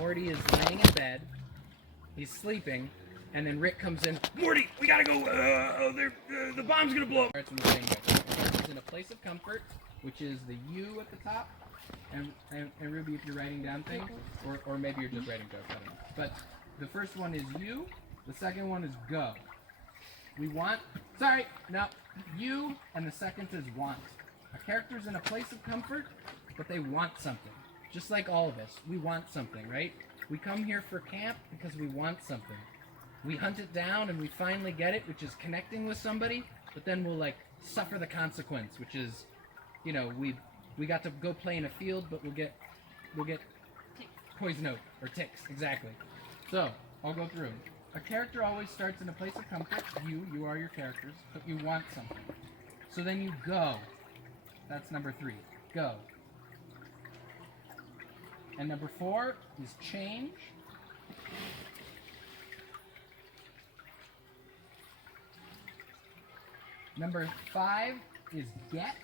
Morty is laying in bed, he's sleeping, and then Rick comes in, Morty, we gotta go, the bomb's gonna blow up. It's in the same way. It's in a place of comfort, which is the U at the top, and Ruby, if you're writing down things, or maybe you're just writing jokes, I don't know. But the first one is you, the second one is go. You, and the second is want. A character's in a place of comfort, but they want something. Just like all of us, we want something, right? We come here for camp because we want something. We hunt it down and we finally get it, which is connecting with somebody, but then we'll like suffer the consequence, which is, you know, we got to go play in a field, but we'll get poison oak or ticks, exactly. So, I'll go through. A character always starts in a place of comfort. You are your characters, but you want something. So then you go. That's number 3. Go. And number 4 is change. Number 5 is get.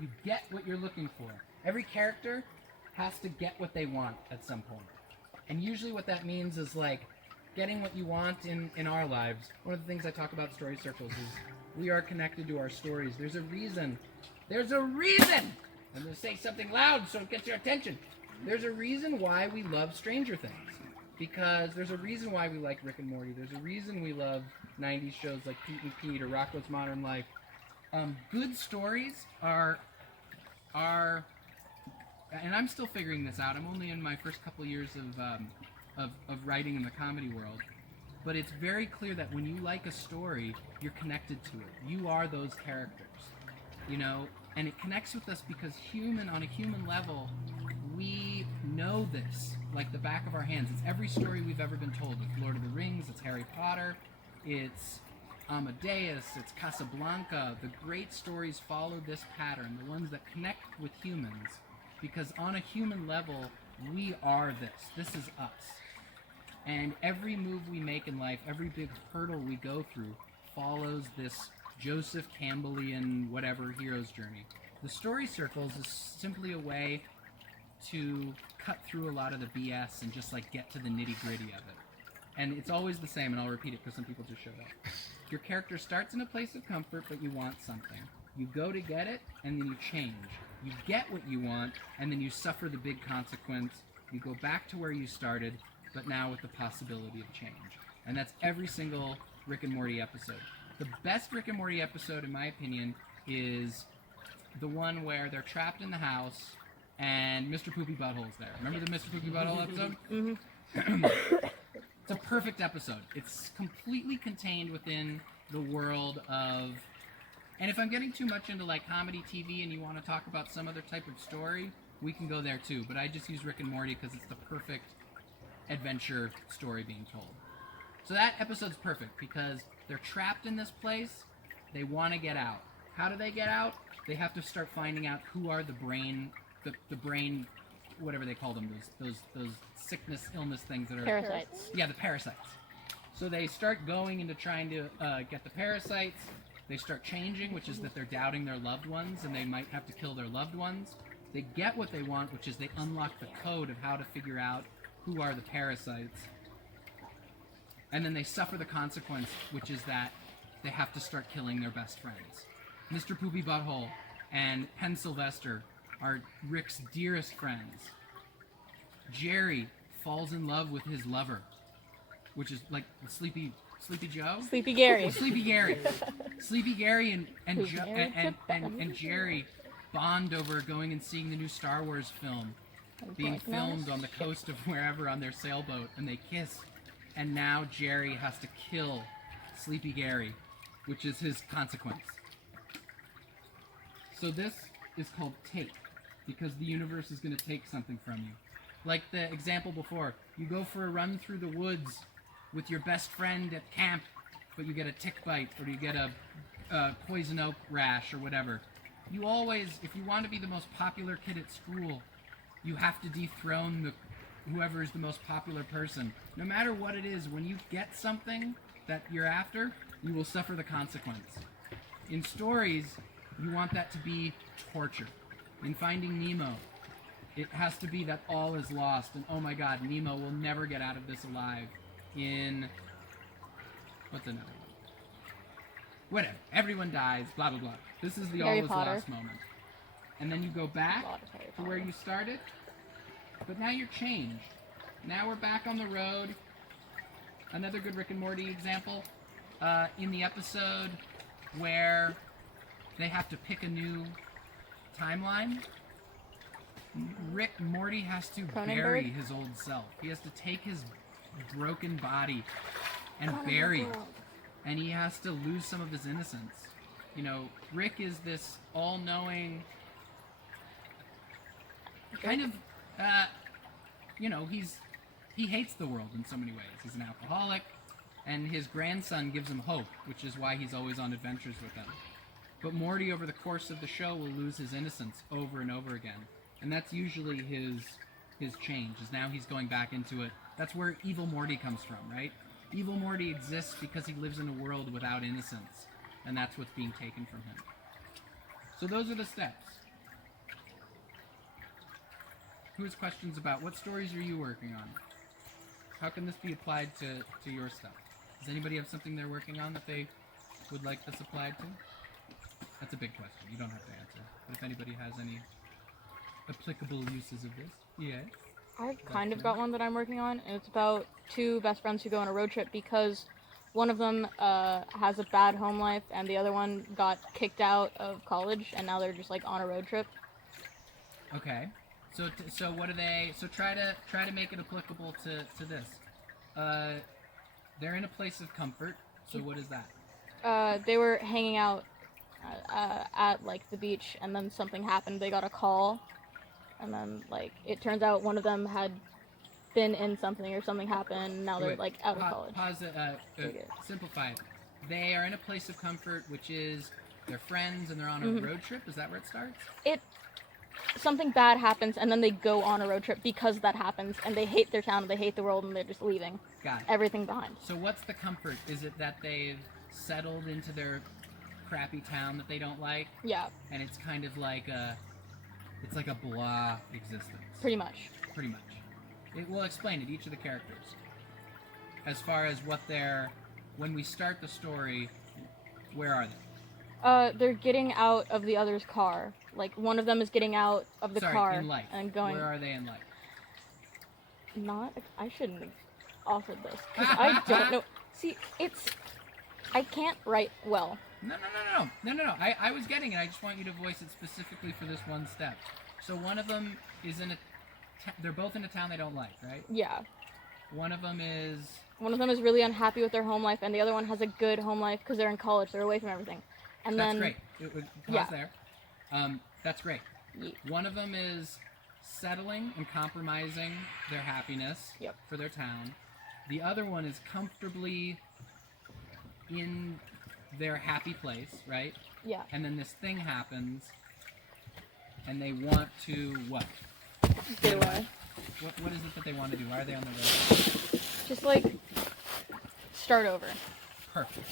You get what you're looking for. Every character has to get what they want at some point. And usually what that means is like getting what you want in our lives. One of the things I talk about story circles is we are connected to our stories. There's a reason. There's a reason! I'm going to say something loud so it gets your attention. There's a reason why we love Stranger Things. Because there's a reason why we like Rick and Morty. There's a reason we love 90s shows like Pete and Pete or Rocko's Modern Life. Good stories are, and I'm still figuring this out. I'm only in my first couple years of writing in the comedy world. But it's very clear that when you like a story, you're connected to it. You are those characters, you know? And it connects with us because on a human level, we know this like the back of our hands. It's every story we've ever been told. It's Lord of the Rings, it's Harry Potter, it's Amadeus, it's Casablanca. The great stories follow this pattern, the ones that connect with humans. Because on a human level, we are this. This is us. And every move we make in life, every big hurdle we go through, follows this Joseph Campbellian whatever hero's journey. The story circles is simply a way to cut through a lot of the BS and just like get to the nitty-gritty of it. And it's always the same, and I'll repeat it because some people just showed up. Your character starts in a place of comfort, but you want something. You go to get it, and then you change. You get what you want, and then you suffer the big consequence. You go back to where you started, but now with the possibility of change. And that's every single Rick and Morty episode. The best Rick and Morty episode, in my opinion, is the one where they're trapped in the house and Mr. Poopy Butthole's there. Remember the Mr. Poopy Butthole episode? Mm-hmm. It's a perfect episode. It's completely contained within the world of... And if I'm getting too much into like comedy TV and you want to talk about some other type of story, we can go there too. But I just use Rick and Morty because it's the perfect adventure story being told. So that episode's perfect because they're trapped in this place. They want to get out. How do they get out? They have to start finding out who are the brain, whatever they call them, those sickness, illness things that are... Parasites. Yeah, the parasites. So they start going into trying to get the parasites. They start changing, which is that they're doubting their loved ones and they might have to kill their loved ones. They get what they want, which is they unlock the code of how to figure out who are the parasites. And then they suffer the consequence, which is that they have to start killing their best friends. Mr. Poopy Butthole and Penn Sylvester are Rick's dearest friends. Jerry falls in love with his lover, which is like Sleepy Joe? Sleepy Gary. Oh, Sleepy Gary. Sleepy Gary and Jerry bond over going and seeing the new Star Wars film being filmed on the coast of wherever on their sailboat, and they kiss. And now Jerry has to kill Sleepy Gary, which is his consequence. So this is called take, because the universe is going to take something from you. Like the example before, you go for a run through the woods with your best friend at camp, but you get a tick bite, or you get a poison oak rash, or whatever. You always, if you want to be the most popular kid at school, you have to dethrone whoever is the most popular person. No matter what it is, when you get something that you're after, you will suffer the consequence. In stories, you want that to be torture. In Finding Nemo, it has to be that all is lost, and oh my god, Nemo will never get out of this alive. In what's another one? Whatever. Everyone dies. Blah blah blah. This is the Harry all is Potter. lost moment. And then you go back to where you started, but now you're changed. Now we're back on the road. Another good Rick and Morty example, in the episode where they have to pick a new timeline. Morty has to bury his old self. He has to take his broken body and bury it. And he has to lose some of his innocence. You know, Rick is this all-knowing kind of, you know, he hates the world in so many ways. He's an alcoholic, and his grandson gives him hope, which is why he's always on adventures with them. But Morty, over the course of the show, will lose his innocence over and over again. And that's usually his change, is now he's going back into it. That's where evil Morty comes from, right? Evil Morty exists because he lives in a world without innocence, and that's what's being taken from him. So those are the steps. Who has questions about what stories are you working on? How can this be applied to your stuff? Does anybody have something they're working on that they would like this applied to? That's a big question. You don't have to answer. But if anybody has any applicable uses of this, yeah. I've kind of got one that I'm working on, and it's about two best friends who go on a road trip because one of them has a bad home life, and the other one got kicked out of college, and now they're just like on a road trip. Okay. So what do they? So try to make it applicable to this. They're in a place of comfort. So what is that? They were hanging out at like the beach, and then something happened. They got a call, and then like it turns out one of them had been in something or something happened. And now they're like out of college. Pause it. Simplify it. They are in a place of comfort, which is they're friends and they're on a road trip. Is that where it starts? Something bad happens, and then they go on a road trip because that happens, and they hate their town, and they hate the world, and they're just leaving. Got it. Everything behind. So what's the comfort? Is it that they've settled into their crappy town that they don't like? Yeah. And it's kind of like a blah existence. Pretty much. Pretty much. It will explain it, each of the characters. As far as what when we start the story, where are they? They're getting out of the other's car. Like, one of them is getting out of the car in life. And going... Where are they in life? I shouldn't have offered this, because I don't know. See, I can't write well. No. I was getting it. I just want you to voice it specifically for this one step. So one of them is they're both in a town they don't like, right? Yeah. One of them is really unhappy with their home life, and the other one has a good home life because they're in college. They're away from everything. And That's then... great. Pause there. That's great. Yeah. One of them is settling and compromising their happiness for their town. The other one is comfortably in their happy place, right? Yeah. And then this thing happens, and they want to what? Get away. What is it that they want to do? Why are they on the road? Just like start over. Perfect.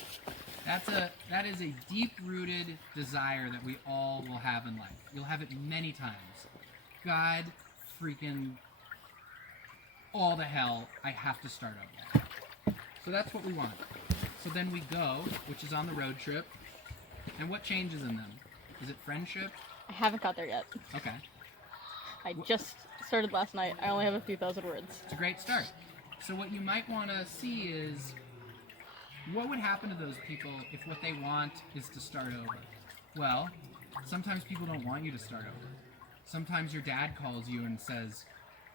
That is a deep-rooted desire that we all will have in life. You'll have it many times. God freaking all the hell, I have to start over. So that's what we want. So then we go, which is on the road trip. And what changes in them? Is it friendship? I haven't got there yet. Okay. I just started last night. I only have a few thousand words. It's a great start. So what you might want to see is, what would happen to those people if what they want is to start over? Well, sometimes people don't want you to start over. Sometimes your dad calls you and says,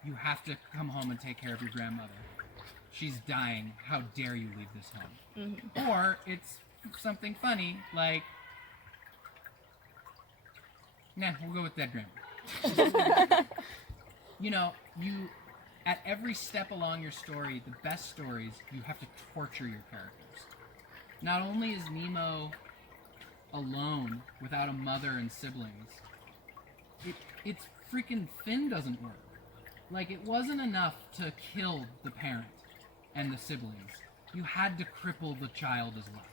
you have to come home and take care of your grandmother. She's dying. How dare you leave this home? Mm-hmm. Or it's something funny like, nah, we'll go with dead grandma. At every step along your story, the best stories, you have to torture your characters. Not only is Nemo alone without a mother and siblings, it's freaking Finn doesn't work. Like, it wasn't enough to kill the parent and the siblings. You had to cripple the child as well.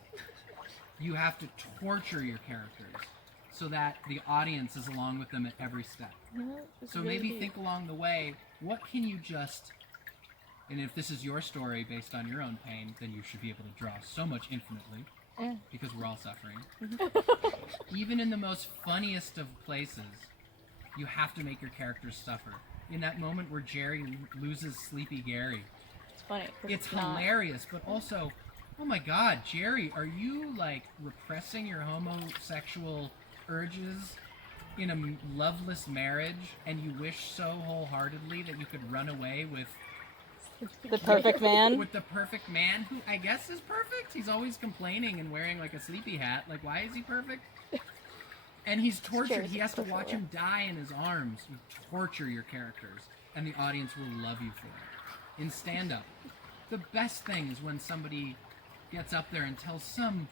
You have to torture your characters so that the audience is along with them at every step. It's So really maybe deep. think along the way, what can you just, and if this is your story based on your own pain, then you should be able to draw so much infinitely, Yeah. because we're all suffering. Even in the most funniest of places, you have to make your characters suffer. In that moment where Jerry loses Sleepy Gary, It's funny. 'cause it's not. hilarious, but also, oh my god, Jerry, are you like repressing your homosexual urges in a loveless marriage, and you wish so wholeheartedly that you could run away with The perfect man. the perfect man, who I guess is perfect? He's always complaining and wearing like a sleepy hat. Like, why is he perfect? And he's tortured. Jerry's He has to perfect, watch yeah. him die in his arms. You torture your characters, and the audience will love you for it. In stand-up, the best thing is when somebody gets up there and tells some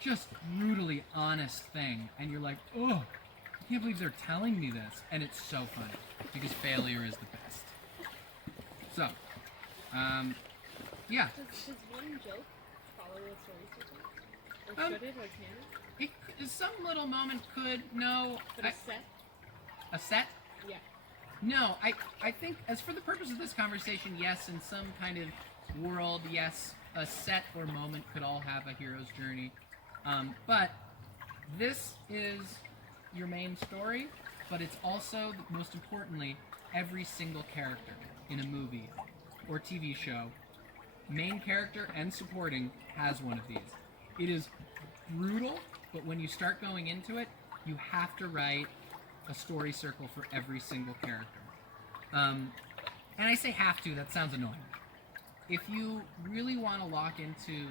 just brutally honest thing, and you're like, oh, I can't believe they're telling me this. And it's so funny, because failure is the best. So, yeah. Does one joke follow a story sequence? Or Um, should it, or can it? Some little moment could, no. But a set? A set? Yeah. No, I think, as for the purpose of this conversation, yes, in some kind of world, yes, a set or moment could all have a hero's journey. But this is your main story, but it's also, most importantly, every single character in a movie or TV show, main character and supporting, has one of these. It is brutal, but when you start going into it, you have to write a story circle for every single character. And I say have to, that sounds annoying. If you really want to lock into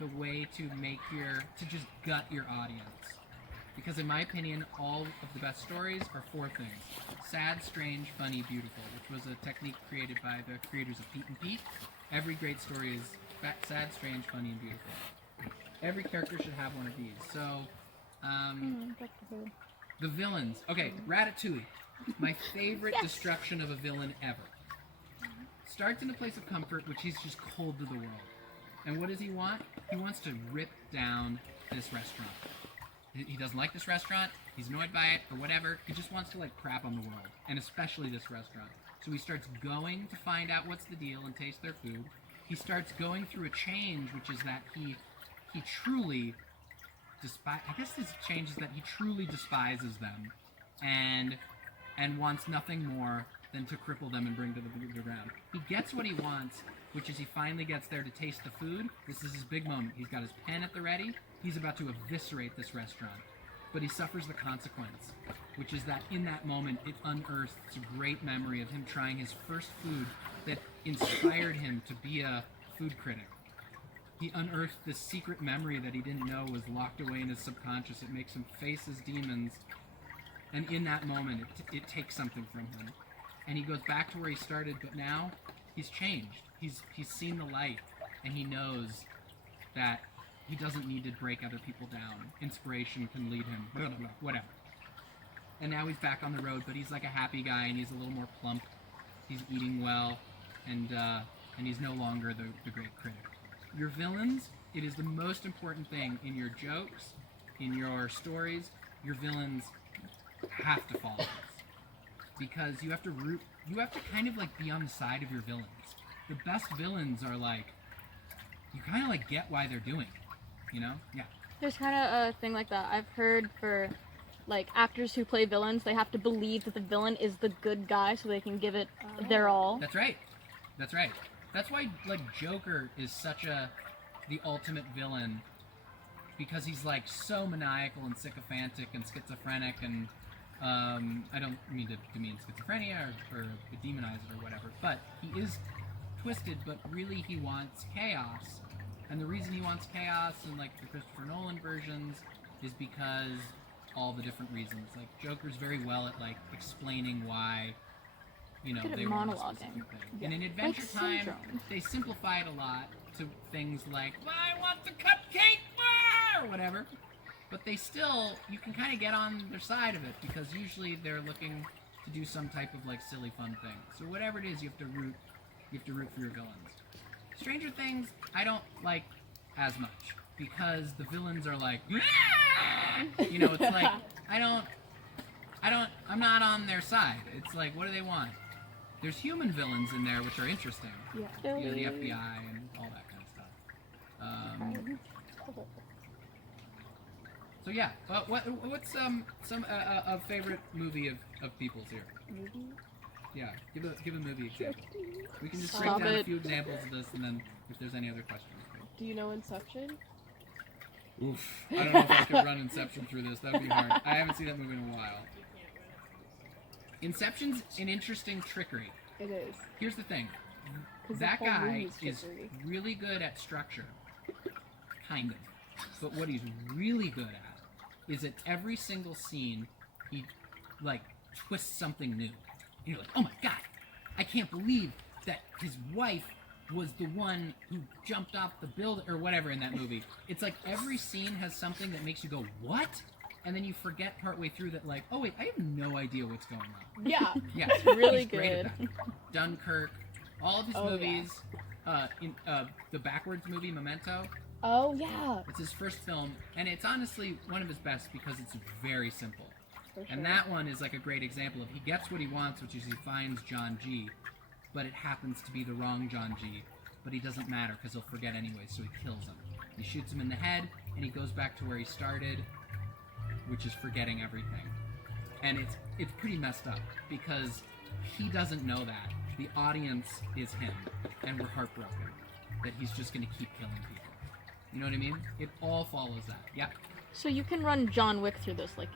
the way to to just gut your audience, because in my opinion, all of the best stories are four things: sad, strange, funny, beautiful, which was a technique created by the creators of Pete and Pete. Every great story is sad, strange, funny, and beautiful. Every character should have one of these. So, the villains. Okay, Ratatouille. My favorite destruction of a villain ever. Starts in a place of comfort, which he's just cold to the world. And what does he want? He wants to rip down this restaurant. He doesn't like this restaurant, he's annoyed by it, or whatever. He just wants to, like, crap on the world, and especially this restaurant. So he starts going to find out what's the deal and taste their food. He starts going through a change, which is that he truly I guess his change is that he truly despises them, and wants nothing more than to cripple them and bring to the ground. He gets what he wants, which is he finally gets there to taste the food. This is his big moment. He's got his pen at the ready. He's about to eviscerate this restaurant. But he suffers the consequence, which is that in that moment, it unearths a great memory of him trying his first food that inspired him to be a food critic. He unearthed this secret memory that he didn't know was locked away in his subconscious. It makes him face his demons. And in that moment, it takes something from him. And he goes back to where he started, but now he's changed. He's seen the light, and he knows that he doesn't need to break other people down. Inspiration can lead him, blah, blah, blah, whatever. And now he's back on the road, but he's like a happy guy, and he's a little more plump. He's eating well, and he's no longer the great critic. Your villains, it is the most important thing in your jokes, in your stories. Your villains have to follow this, because you have to kind of like be on the side of your villains. The best villains are like, you kind of like get why they're doing it, you know? Yeah. There's kind of a thing like that. I've heard for like actors who play villains, they have to believe that the villain is the good guy so they can give it their all. That's right. That's right. That's why like Joker is such the ultimate villain, because he's like so maniacal and sycophantic and schizophrenic, and I don't mean to demean schizophrenia or demonize it or whatever, but he is twisted, but really he wants chaos. And the reason he wants chaos in like the Christopher Nolan versions is because all the different reasons. Like Joker's very well at like explaining why, you know, Good at they want a monologuing. specific thing. Yeah. And in Adventure Like Time, Syndrome. they simplify it a lot to things like, well, I want the cupcake, or whatever. But they still, you can kind of get on their side of it, because usually they're looking to do some type of like silly fun thing. So whatever it is, you have to root for your villains. Stranger Things, I don't like as much, because the villains are like, You know, it's like I'm not on their side. It's like, what do they want? There's human villains in there which are interesting. Yeah. You know, the FBI and all that kind of stuff. So yeah, what's some a favorite movie of people's here? Movie? Yeah, give a movie example. We can just Stop break down a it. few examples of this, and then if there's any other questions. Do you know Inception? Oof, I don't know if I could run Inception through this. That'd be hard. I haven't seen that movie in a while. Inception's an interesting trickery. It is. Here's the thing. 'Cause the That whole guy movie's is trickery. really good at structure. Kind of. But what he's really good at is at every single scene, he, like, twists something new. And you're like, oh my god, I can't believe that his wife was the one who jumped off the building, or whatever in that movie. It's like every scene has something that makes you go, what? And then you forget partway through that, like, oh wait, I have no idea what's going on. Yeah. Yeah, really he's great at good. that. Dunkirk, all of his Oh, yeah. movies, the backwards movie, Memento, Oh, yeah. it's his first film, and it's honestly one of his best because it's very simple. For sure. And that one is like a great example of he gets what he wants, which is he finds John G, but it happens to be the wrong John G, but he doesn't matter because he'll forget anyway, so he kills him. He shoots him in the head, and he goes back to where he started, which is forgetting everything. And it's pretty messed up because he doesn't know that. The audience is him, and we're heartbroken that he's just going to keep killing people. You know what I mean? It all follows that. Yeah. So you can run John Wick through this, like,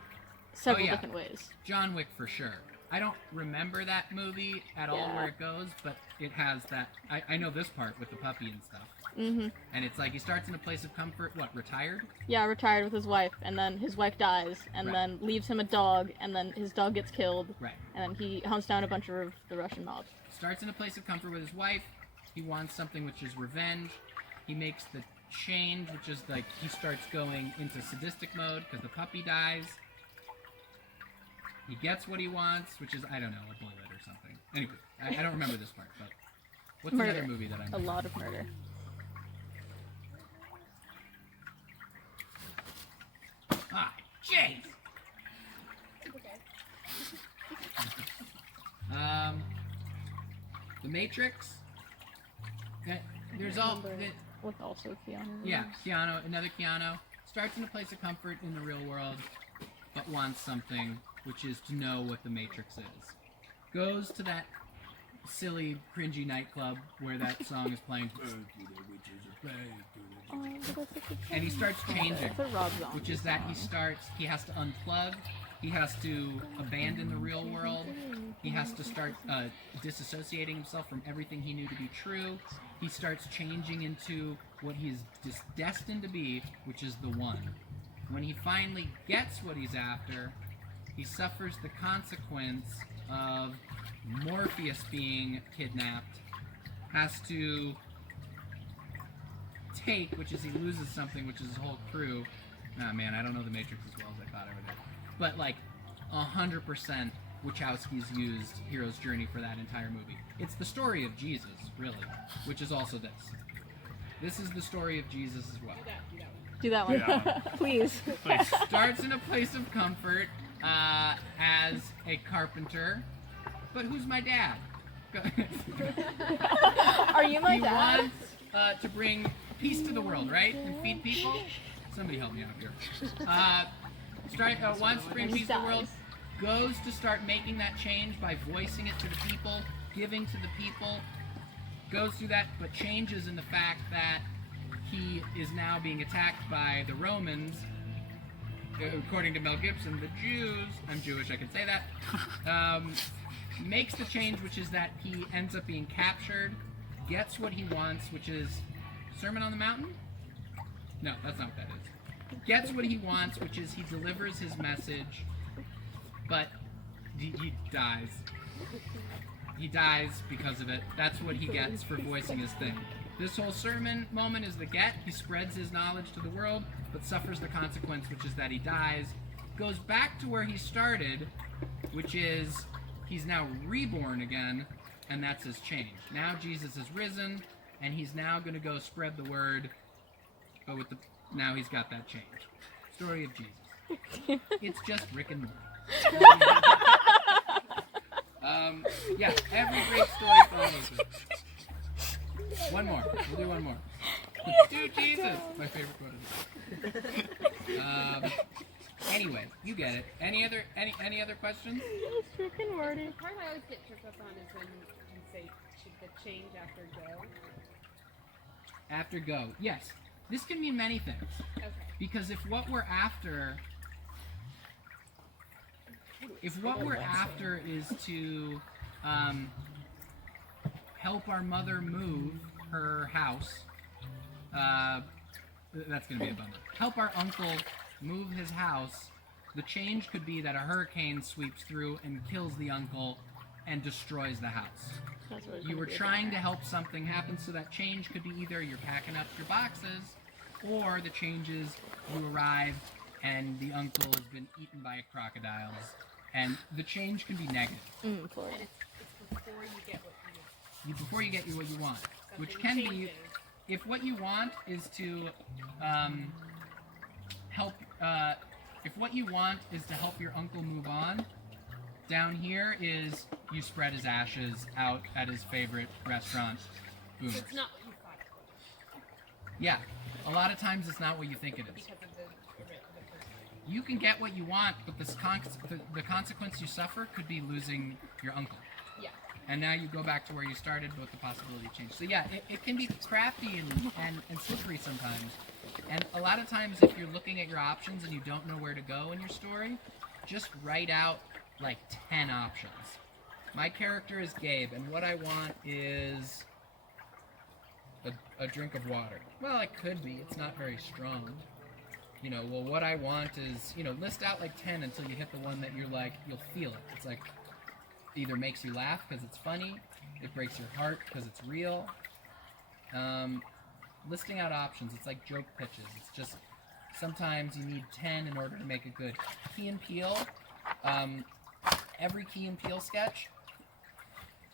several yeah. different ways. John Wick for sure. I don't remember that movie at all Yeah. where it goes, but it has that. I know this part with the puppy and stuff. Mm-hmm. And it's like he starts in a place of comfort. What, retired? Yeah, retired with his wife, and then his wife dies, and Right. then leaves him a dog, and then his dog gets killed, Right. and then he hunts down a bunch of the Russian mob. Starts in a place of comfort with his wife. He wants something which is revenge. He makes the change, which is like he starts going into sadistic mode because the puppy dies. He gets what he wants, which is, I don't know, a bullet or something. Anyway, I don't remember this part, but what's Murder. another movie that I A know? lot of murder. Ah, jeez! The Matrix. There's all. With also Keanu. Yeah, Reeves. Keanu, another Keanu. Starts in a place of comfort in the real world, but wants something, which is to know what the Matrix is. Goes to that silly, cringy nightclub where that song is playing. Oh, but that's such a And he starts changing, It's a Rob Zombie which is that song. he has to unplug, he has to abandon the real world, he has to start disassociating himself from everything he knew to be true. He starts changing into what he is destined to be, which is the one. When he finally gets what he's after, he suffers the consequence of Morpheus being kidnapped, has to take, which is he loses something, which is his whole crew. Oh man, I don't know the Matrix as well as I thought I would have. But like 100% Wachowski's used Hero's Journey for that entire movie. It's the story of Jesus, really, which is also this. This is the story of Jesus as well. Do that one. Yeah. Please. Please. Starts in a place of comfort as a carpenter, but who's my dad? Are you my He dad? wants to bring peace to the world, right? And feed people. Somebody help me out here. Wants to bring peace to the world. Goes to start making that change by voicing it to the people, giving to the people. Goes through that, but changes in the fact that he is now being attacked by the Romans. According to Mel Gibson, the Jews. I'm Jewish, I can say that. Makes the change, which is that he ends up being captured, gets what he wants, which is Sermon on the Mountain? No, that's not what that is. Gets what he wants, which is he delivers his message, but he dies. He dies because of it. That's what he gets for voicing his thing. This whole sermon moment is the get. He spreads his knowledge to the world, but suffers the consequence, which is that he dies. Goes back to where he started, which is he's now reborn again, and that's his change. Now Jesus has risen, and he's now going to go spread the word, but now he's got that change. Story of Jesus. It's just Rick and Morty. Yeah, every great story follows it. One more. We'll do one more. Dude, Jesus! My favorite quote of the day. Anyway, you get it. Any other questions? Yes, Rick and Morty. The part I always get tripped up on is when you say the change after go. After go. Yes. This can mean many things. Okay. Because if what we're after is to help our mother move her house, that's going to be a bummer. Help our uncle move his house. The change could be that a hurricane sweeps through and kills the uncle and destroys the house. That's what it's You gonna were be trying to help something happen, so that change could be either you're packing up your boxes, or the change is you arrived and the uncle has been eaten by crocodiles. And the change can be negative. Florida. And it's before you get what you want. Before you get what you want. Which Something can be, changes. if what you want is to help, if what you want is to help your uncle move on, down here is you spread his ashes out at his favorite restaurant, Boomers. It's not what you thought it was Yeah, a lot of times it's not what you think it is. because of the person. You can get what you want, but the consequence you suffer could be losing your uncle. Yeah. And now you go back to where you started with the possibility of change. So yeah, it can be crafty and slippery sometimes. And a lot of times if you're looking at your options and you don't know where to go in your story, just write out like 10 options. My character is Gabe, and what I want is a drink of water. Well, it could be. It's not very strong. You know, well, what I want is, list out like 10 until you hit the one that you're like, you'll feel it. It's like, either makes you laugh because it's funny, it breaks your heart because it's real. Listing out options, it's like joke pitches. It's just, sometimes you need 10 in order to make it good. Key and Peele, every Key and Peele sketch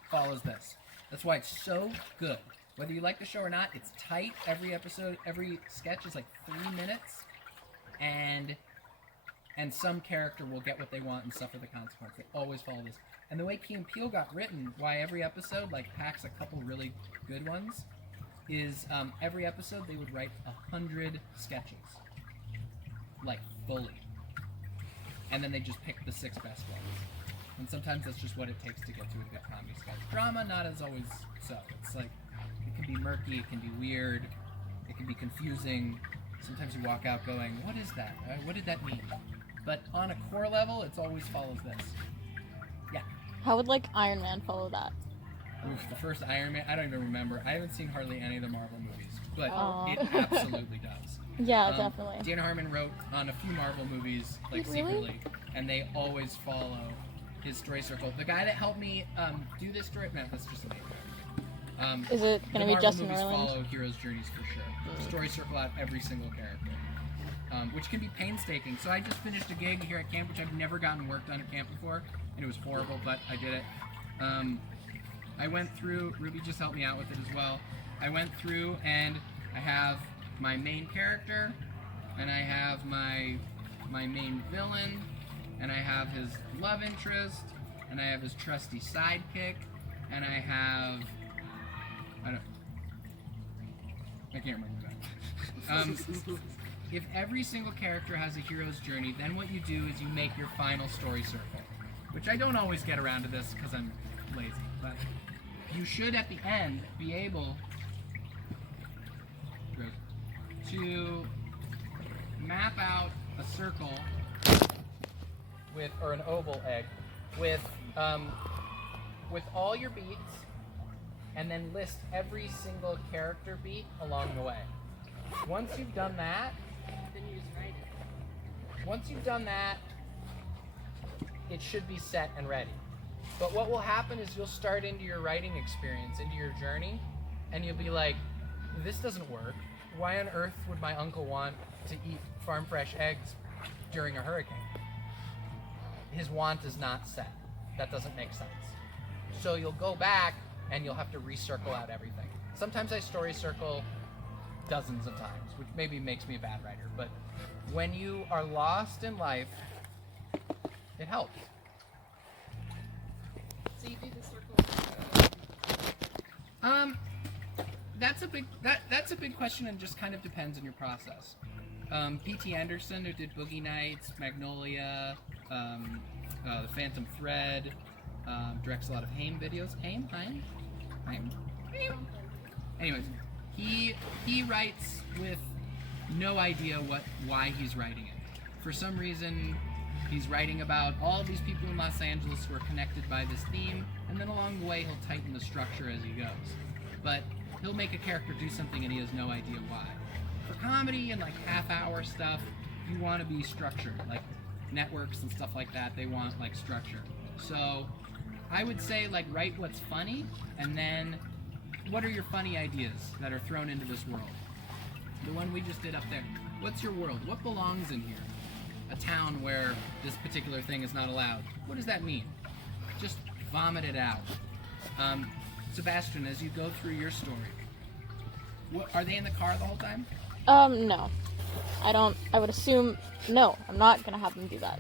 follows this. That's why it's so good. Whether you like the show or not, it's tight. Every episode, every sketch is like 3 minutes. And some character will get what they want and suffer the consequence. They always follow this. And the way Key and Peele got written, why every episode packs a couple really good ones, is every episode they would write 100 sketches, fully, and then they just pick the 6 best ones. And sometimes that's just what it takes to get to a good comedy sketch. Drama, not as always so. It's it can be murky, it can be weird, it can be confusing. Sometimes you walk out going, what is that? What did that mean? But on a core level, it always follows this. Yeah. How would Iron Man follow that? Oof, the first Iron Man, I don't even remember. I haven't seen hardly any of the Marvel movies, but Aw. it absolutely does. Yeah, definitely. Dan Harmon wrote on a few Marvel movies, Really? secretly, and they always follow his story circle. The guy that helped me do this story, no, that's just amazing. Is it The gonna be Marvel Justin movies Roiland? follow heroes' journeys for sure. Story circle out every single character, which can be painstaking. So I just finished a gig here at camp, which I've never gotten work done at camp before, and it was horrible, but I did it. I went through, Ruby just helped me out with it as well. I went through and I have my main character, and I have my main villain, and I have his love interest, and I have his trusty sidekick, and I have, I can't remember that. If every single character has a hero's journey, then what you do is you make your final story circle, which I don't always get around to this because I'm lazy, but you should at the end be able to map out a circle with, or an oval egg, with all your beats, and then list every single character beat along the way. Once you've done that, Then you just write it. once you've done that, it should be set and ready. But what will happen is you'll start into your writing experience, into your journey, and you'll be like, this doesn't work. Why on earth would my uncle want to eat farm fresh eggs during a hurricane? His want is not set. That doesn't make sense. So you'll go back and you'll have to recircle out everything. Sometimes I story circle dozens of times, which maybe makes me a bad writer, but when you are lost in life, it helps. So you do the circle. That's a big question, and just kind of depends on your process. P.T. Anderson, who did Boogie Nights, Magnolia, The Phantom Thread, directs a lot of Haim videos. Haim. Anyways, he writes with no idea why he's writing it. For some reason, he's writing about all of these people in Los Angeles who are connected by this theme, and then along the way he'll tighten the structure as he goes. But he'll make a character do something and he has no idea why. For comedy and like half-hour stuff, you want to be structured. Like networks and stuff like that, they want like structure. So I would say like write what's funny, and then what are your funny ideas that are thrown into this world? The one we just did up there. What's your world? What belongs in here? A town where this particular thing is not allowed. What does that mean? Just vomit it out. Sebastian, as you go through your story, are they in the car the whole time? No. I would assume, no, I'm not gonna have them do that.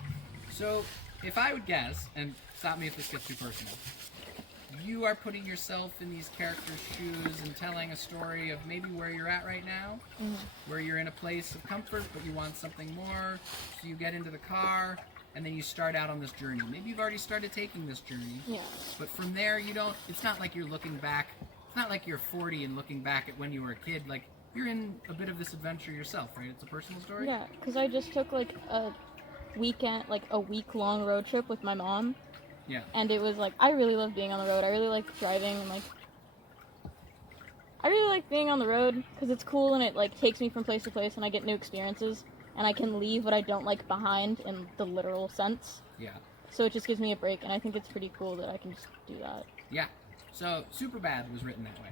So, if I would guess, and stop me if this gets too personal, you are putting yourself in these characters' shoes and telling a story of maybe where you're at right now, where you're in a place of comfort, but you want something more, so you get into the car, and then you start out on this journey. Maybe you've already started taking this journey, but from there, it's not like you're looking back, it's not like you're 40 and looking back at when you were a kid, like, you're in a bit of this adventure yourself, right? It's a personal story? Yeah, because I just took like a week-long road trip with my mom. Yeah. And it was like, I really love being on the road. I really like driving, and like, I really like being on the road because it's cool and it like takes me from place to place, and I get new experiences, and I can leave what I don't like behind in the literal sense. Yeah. So it just gives me a break, and I think it's pretty cool that I can just do that. Yeah. So Superbad was written that way.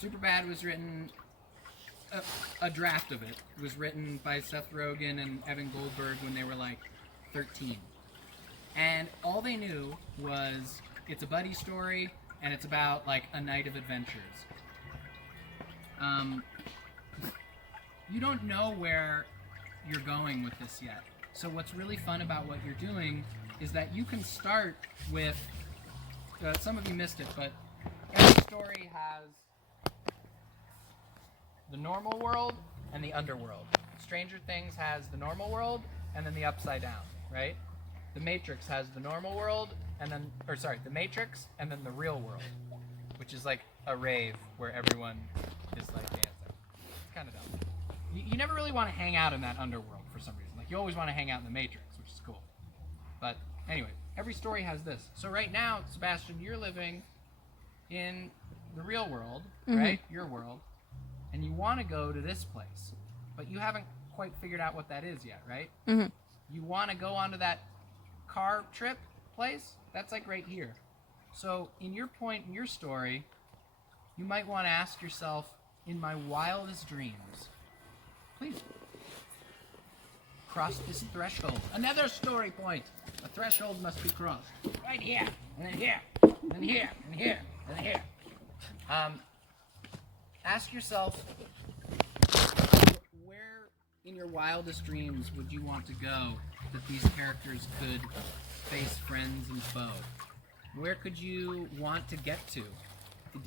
Superbad was written, a draft of it was written by Seth Rogen and Evan Goldberg when they were like 13. And all they knew was it's a buddy story and it's about like a night of adventures. You don't know where you're going with this yet. So what's really fun about what you're doing is that you can start with, some of you missed it, but every story has the normal world and the underworld. Stranger Things has the normal world and then the upside down, right? The Matrix has the normal world and then, the Matrix and then the real world, which is like a rave where everyone is like dancing. It's kind of dumb. You never really want to hang out in that underworld for some reason. Like you always want to hang out in the Matrix, which is cool. But anyway, every story has this. So right now, Sebastian, you're living in the real world, right? Your world. And you want to go to this place, but you haven't quite figured out what that is yet, right? You want to go onto that car trip place? That's like right here. So in your point in your story, you might want to ask yourself, in my wildest dreams, please cross this threshold. Another story point. A threshold must be crossed. Right here, and then here, and here, and here, and here. Ask yourself, where in your wildest dreams would you want to go that these characters could face friends and foe? Where could you want to get to?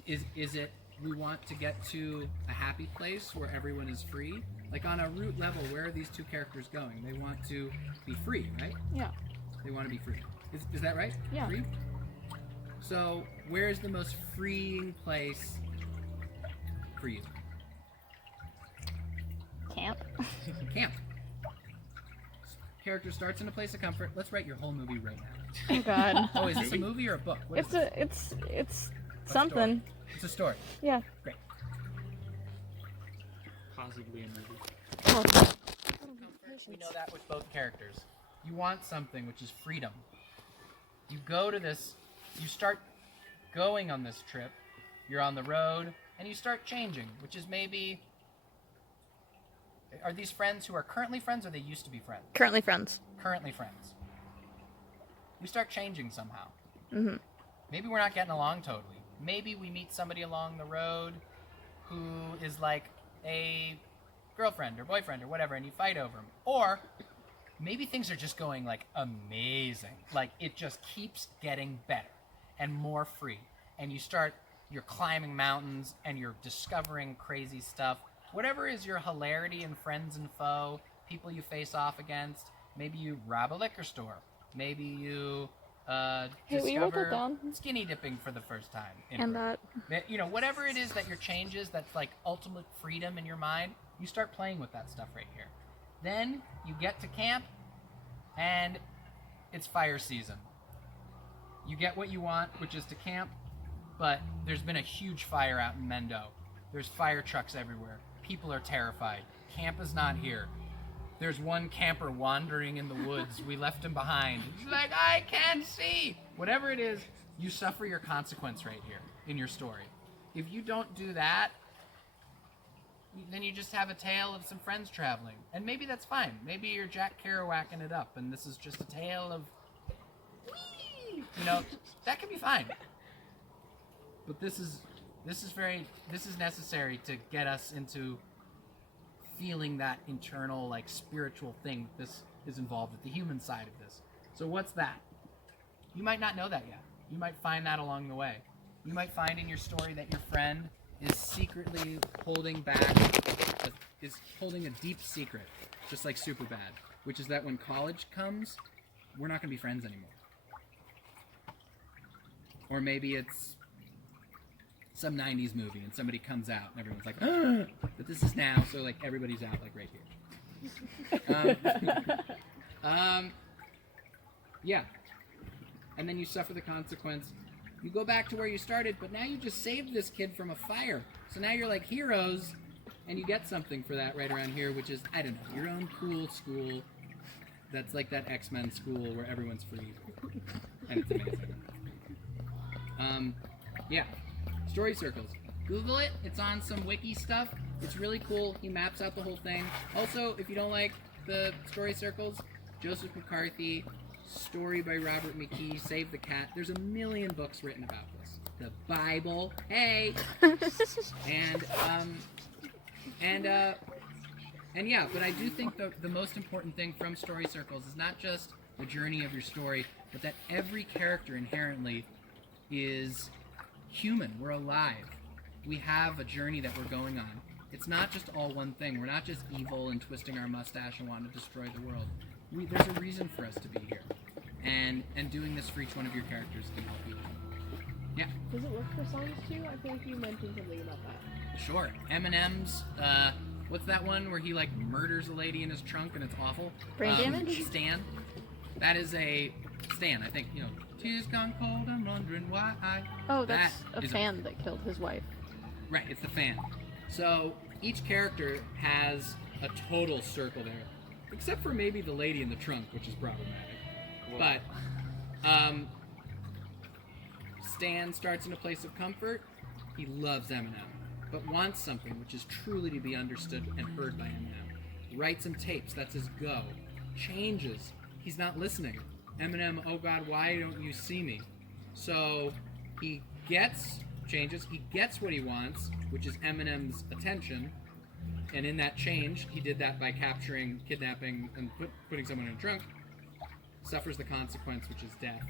Is it we want to get to a happy place where everyone is free? Like on a root level, where are these two characters going? They want to be free, right? Yeah. They want to be free. Is that right? Yeah. Free? So where is the most freeing place for you? Camp. Camp. Character starts in a place of comfort. Let's write your whole movie right now. Oh God. Oh, is this a movie or a book? What is it? It's A something. story. It's a story. Yeah. Great. Possibly a movie. Comfort. We know that with both characters. You want something, which is freedom. You go to this, you start going on this trip, you're on the road, and you start changing, which is maybe... Are these friends who are currently friends, or they used to be friends? Currently friends. Currently friends. We start changing somehow. Mhm. Maybe we're not getting along totally. Maybe we meet somebody along the road who is like a girlfriend or boyfriend or whatever, and you fight over them. Or maybe things are just going like amazing. Like it just keeps getting better and more free. And you're climbing mountains and you're discovering crazy stuff. Whatever is your hilarity and friends and foe, people you face off against. Maybe you rob a liquor store. Maybe you Hey, will you write that discover down? skinny dipping for the first time. And that. You know, whatever it is that your changes, that's like ultimate freedom in your mind, you start playing with that stuff right here. Then you get to camp, and it's fire season. You get what you want, which is to camp, but there's been a huge fire out in Mendo. There's fire trucks everywhere. People are terrified. Camp is not here. There's one camper wandering in the woods. We left him behind. He's like, I can't see. Whatever it is, you suffer your consequence right here in your story. If you don't do that, then you just have a tale of some friends traveling. And maybe that's fine. Maybe you're Jack Kerouacking it up, and this is just a tale of, whee! You know, that can be fine. But this is necessary to get us into feeling that internal, like, spiritual thing this is involved with, the human side of this. So what's that? You might not know that yet. You might find that along the way. You might find in your story that your friend is secretly holding a deep secret, just like Superbad, which is that when college comes, we're not going to be friends anymore. Or maybe it's some 90s movie and somebody comes out and everyone's like, ah! But this is now, so like everybody's out like right here. Yeah. And then you suffer the consequence. You go back to where you started, but now you just saved this kid from a fire. So now you're like heroes, and you get something for that right around here, which is, I don't know, your own cool school that's like that X-Men school where everyone's free. And it's amazing. Yeah. Story circles. Google it. It's on some wiki stuff. It's really cool. He maps out the whole thing. Also, if you don't like the story circles, Joseph McCarthy, story by Robert McKee, Save the Cat. There's a million books written about this. The Bible. Hey! And yeah, but I do think the most important thing from story circles is not just the journey of your story, but that every character inherently is human. We're alive. We have a journey that we're going on. It's not just all one thing. We're not just evil and twisting our mustache and wanting to destroy the world. There's a reason for us to be here. And doing this for each one of your characters can help you. Yeah. Does it work for songs too? I feel like you mentioned something about that. Sure. Eminem's, what's that one where he like murders a lady in his trunk and it's awful? Brain damage? Stan. That is a Stan, I think, you know. Tears gone cold, I'm wondering why Oh, that's that a fan that killed his wife. Right, it's the fan. So each character has a total circle there. Except for maybe the lady in the trunk, which is problematic. Whoa. But Stan starts in a place of comfort. He loves Eminem, but wants something which is truly to be understood and heard by Eminem. Writes him tapes, that's his go. Changes, he's not listening. Eminem, oh God, why don't you see me? So he changes, he gets what he wants, which is Eminem's attention. And in that change, he did that by capturing, kidnapping, and putting someone in a trunk. Suffers the consequence, which is death.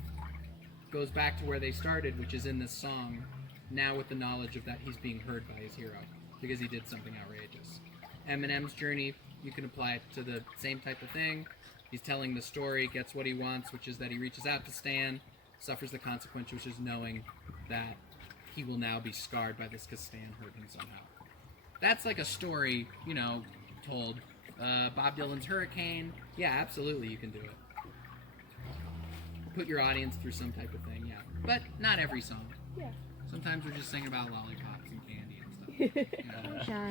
Goes back to where they started, which is in this song, now with the knowledge of that he's being heard by his hero, because he did something outrageous. Eminem's journey, you can apply it to the same type of thing. He's telling the story, gets what he wants, which is that he reaches out to Stan, suffers the consequence, which is knowing that he will now be scarred by this because Stan hurt him somehow. That's like a story, you know, told. Bob Dylan's Hurricane. Yeah, absolutely, you can do it. Put your audience through some type of thing, yeah. But not every song. Yeah. Sometimes we're just singing about lollipops and candy and stuff. You know?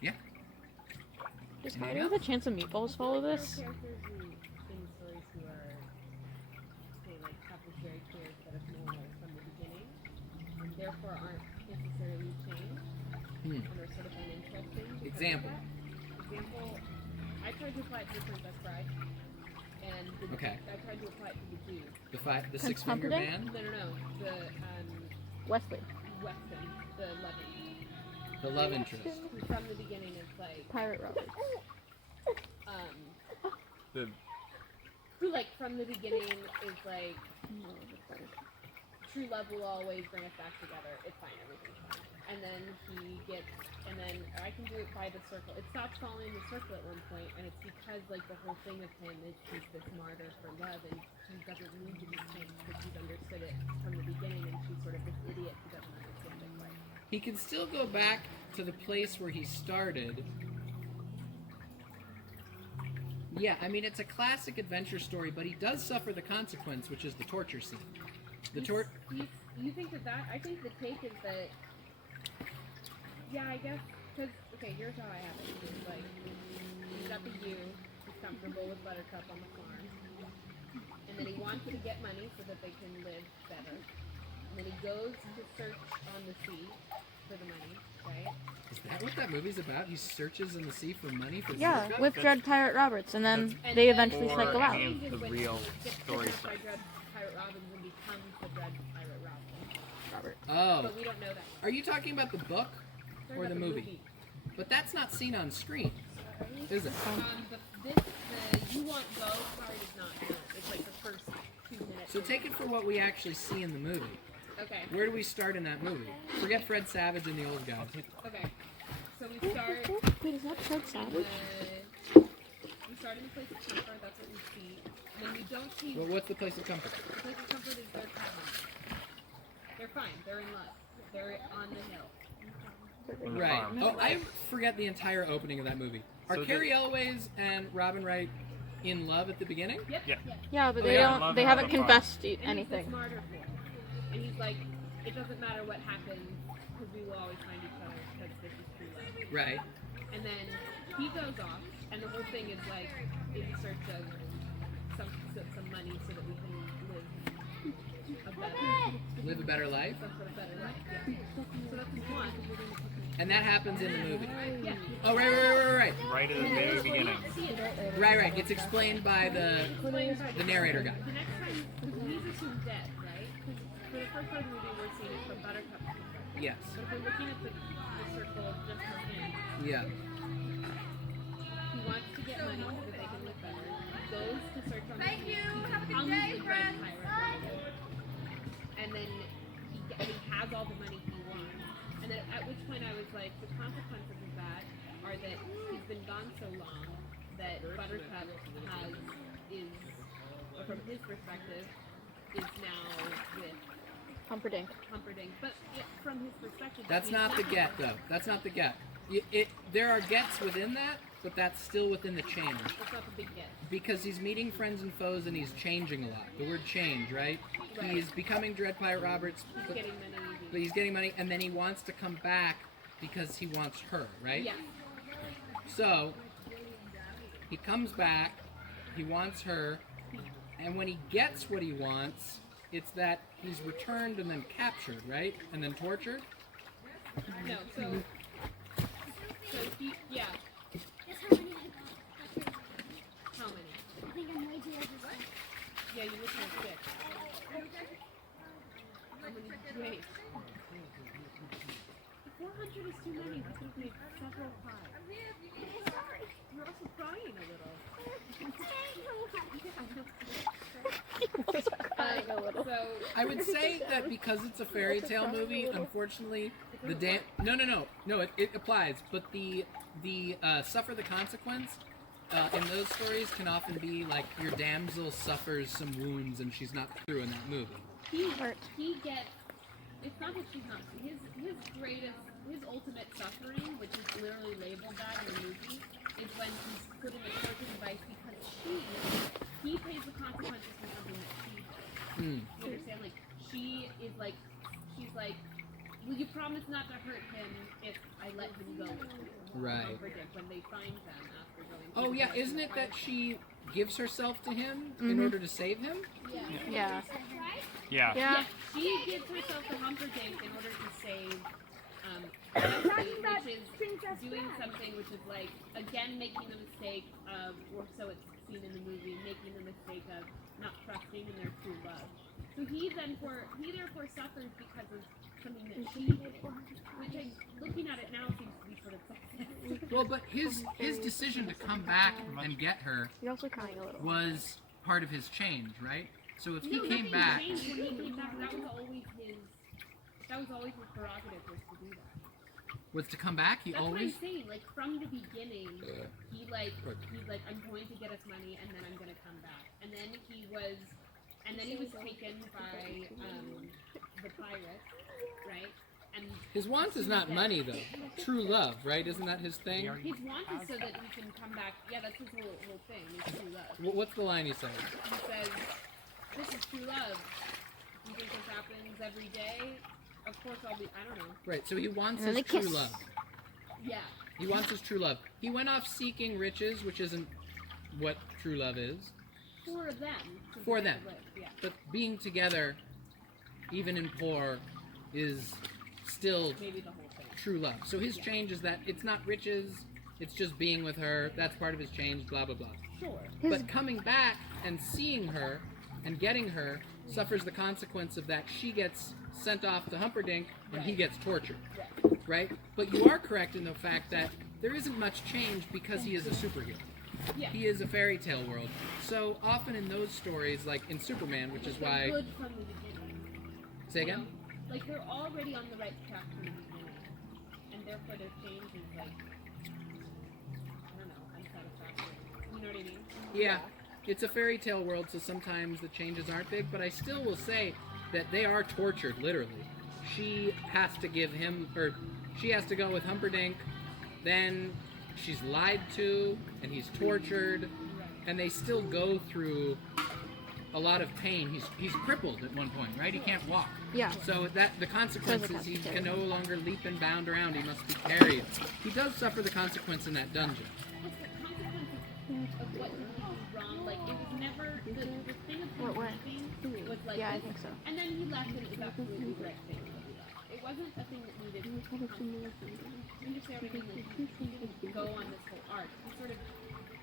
Yeah. Does Friday with a Chance of Meatballs follow this? There are characters in stories who are, say, like, have this very clear set of morals from the beginning, and therefore aren't necessarily changed, and are sort of uninteresting. Example. I tried to apply it to the Princess Bride, and I tried to apply it to the Jews. The Six-Finger Humperdinck? Man? No, the, Wesley. Weston, the Levy. The love interest. who from the beginning is like, Pirate Roberts. The who like from the beginning is like, true love will always bring us back together. It's fine, everything's fine. And then I can do it by the circle. It stops following the circle at one point, and it's because like the whole thing of him is he's this martyr for love, and he doesn't need to be changed because he's understood it from the beginning, and she's sort of this idiot who doesn't understand it quite. He can still go back to the place where he started. Yeah, I mean, it's a classic adventure story, but he does suffer the consequence, which is the torture scene. You think that? I think the take is that. Yeah, I guess. Because, okay, here's how I have it. It's like, he's got the U, he's comfortable with Buttercup on the farm. And then he wants to get money so that they can live better. And then he goes to search on the sea for the money, right? Is that what that movie's about? He searches in the sea for money for Yeah, Buttercup? with Dread Pirate Roberts, and then And they then- eventually Or cycle out. any of the When real he gets story kidnapped by stuff. Dread Pirate Robbins and becomes the Dread Pirate Robin. Oh, But we don't know that. are you talking about the book Talking or about the movie? But that's not seen on screen, is it? The You Want Go part is not good. It's like the first 2 minutes. So take it for what we actually see in the movie. Okay. Where do we start in that movie? Forget Fred Savage and the old guy. Okay. So we start. Wait, is that Fred Savage? We start in the place of comfort. That's what we see. And then we don't see. Well, what's the place of comfort? The place of comfort is their cabin. They're fine. They're in love. They're on the hill. On the Right. farm. Oh, I forget the entire opening of that movie. Are So Carrie Elways and Robin Wright in love at the beginning? Yep. Yeah. Yeah, but Oh, they yeah. don't. Love They him haven't on the farm. confessed to And he's anything. the smarter boy. And he's like, it doesn't matter what happens because we will always find each other because this is true love. Right. And then he goes off, and the whole thing is like in search of some money so that we can Live a better life. some sort of better life. Yeah. So that's one. And that happens in the movie. Yeah. Oh, right. Right at the very beginning. Right. It's explained by the narrator guy. The next time, because he's assumed dead, right? Because for the first part of the movie, we're seeing it from Buttercup's perspective. Yes. But if we're looking at the circle of just for him, Yeah. he wants to get money so that they can live better. He goes to search on the sea. He becomes the Dread Pirate Robbin. And then he has all the money he wants. And then at which point I was like, the consequences of that are that he's been gone so long that Buttercup or from his perspective, is now with Humperdinck. Humperdinck. But from his perspective, That's he's not the get, though. That's not the get. There are gets within that, but that's still within the change. That's not the big get. Because he's meeting friends and foes and he's changing a lot. The word change, right? Right. He's becoming Dread Pirate Roberts, He's but getting money. he's getting money, and then he wants to come back because he wants her, right? Yeah. So, he comes back, he wants her, and when he gets what he wants, it's that he's returned and then captured, right? And then tortured? No. So he. Yeah. How many? I think I'm way too old. Yeah, you listen to 6. How many? Wait. 400 is too many. This would make several pies. You're also crying a little. So I would say that because it's a fairy tale movie, unfortunately, no, it applies. But the suffer the consequence in those stories can often be like your damsel suffers some wounds and she's not through in that movie. he gets. It's not that she's not. His ultimate suffering, which is literally labeled that in the movie, is when he's put in a torture device because he pays the consequences for something that she did. You understand? Like she's like, will you promise not to hurt him if I let him go with you? Right. When they find them after going. Oh through yeah, the isn't it that fire. she gives herself to him in order to save him? Yeah. Yeah. Yeah. She gives herself to Humperdinck in order to save which is doing something which is like, again, making the mistake of, or so it's seen in the movie, making the mistake of not trusting in their true love. So he therefore suffers because of something that she did, which looking at it now, it seems to be sort of sexist. Well, but his decision to come back and get her You're also crying a little. was part of his change, right? So if he No, came nothing back, changed when he came back. That was always his. That was always his prerogative, was to do that. was to come back, he That's always. what I'm saying. Like from the beginning, he's like, I'm going to get us money, and then I'm going to come back. And then he was taken by the pirates, right? And His want is not money, though. True love, right? Isn't that his thing? his want is so that he can come back. Yeah, that's his whole thing. Is true love. What's the line he says? He says, "This is true love. You think this happens every day? Of course I'll be. I don't know. Right, so he wants And then his they true kiss. love. Yeah, He wants his true love. He went off seeking riches, which isn't what true love is. for them. to For be able them. to live, yeah. But being together, even in poor, is still Maybe the whole thing. true love. So his change is that it's not riches, it's just being with her. That's part of his change, blah, blah, blah. Sure. But coming back and seeing her and getting her suffers the consequence of that. She gets sent off to Humperdinck and he gets tortured, right? But you are correct in the fact that there isn't much change because he is a superhero. Yeah. He is a fairy tale world. So often in those stories, like in Superman, which is They're why... good from the beginning. Say you again? know? Like they're already on the right track from the beginning, and therefore their change is like, I don't know, unsatisfactory. You know what I mean? Yeah, it's a fairy tale world, so sometimes the changes aren't big, but I still will say that they are tortured, literally. She has to give him, or she has to go with Humperdinck, then she's lied to, and he's tortured, and they still go through a lot of pain. He's crippled at one point, right? He can't walk. Yeah. So that the consequence is he consequence. can no longer leap and bound around. He must be carried. He does suffer the consequence in that dungeon. What's the consequences of what he did wrong? Like it was never the thing of him What? leaving was like. Yeah, I this, think so. And then he left, and it was absolutely the right thing that he left. It wasn't a thing that needed. You understand what I mean? Like, he didn't go on this whole arc. He sort of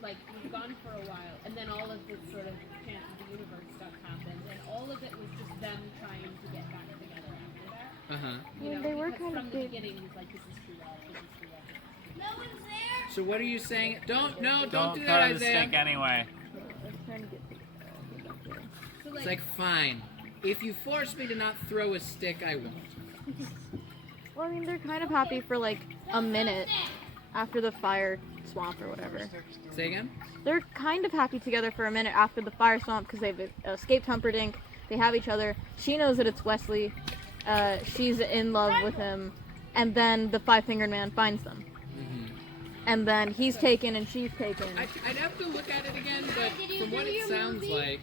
like was gone for a while, and then all of this sort of chance of the universe stuff happened, and all of it was just them trying to get back together after that. Uh-huh. You know, they were because kind from of the big. beginning, he's like, this is true love, this is true love, this is true love. So what are you saying? Don't do that, throw the Isaiah. stick anyway. So It's like, fine. If you force me to not throw a stick, I won't. Well, I mean, they're kind of happy for like a minute after the fire swamp or whatever. Say again? They're kind of happy together for a minute after the fire swamp because they've escaped Humperdinck. They have each other. She knows that it's Wesley. She's in love with him. And then the Five-Fingered Man finds them. And then he's taken and she's taken. I'd have to look at it again, but from what it sounds like,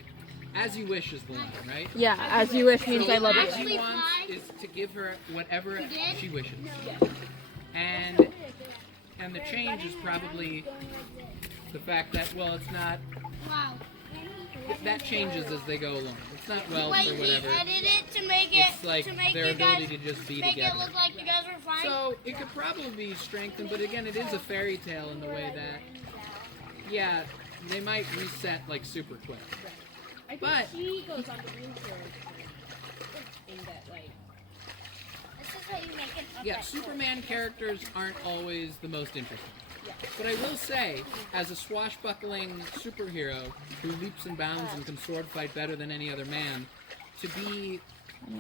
as you wish is the line, right? Yeah, as you wish means So I love what you. she wants is to give her whatever she wishes. Yeah. And the change is probably the fact that, well, it's not, that changes as they go along. It's not wealth Like or he whatever. edited it to make it It's like to make their you ability guys to just be make it together. look like you guys were fine. So it could probably be strengthened, but again, it is a fairy tale in the way that, yeah, they might reset like super quick. I think But- she goes on the wheelchair in that, like, This is how you make it. Yeah, Superman characters aren't always the most interesting. yeah. But I will say, as a swashbuckling superhero who leaps and bounds and can sword fight better than any other man, to be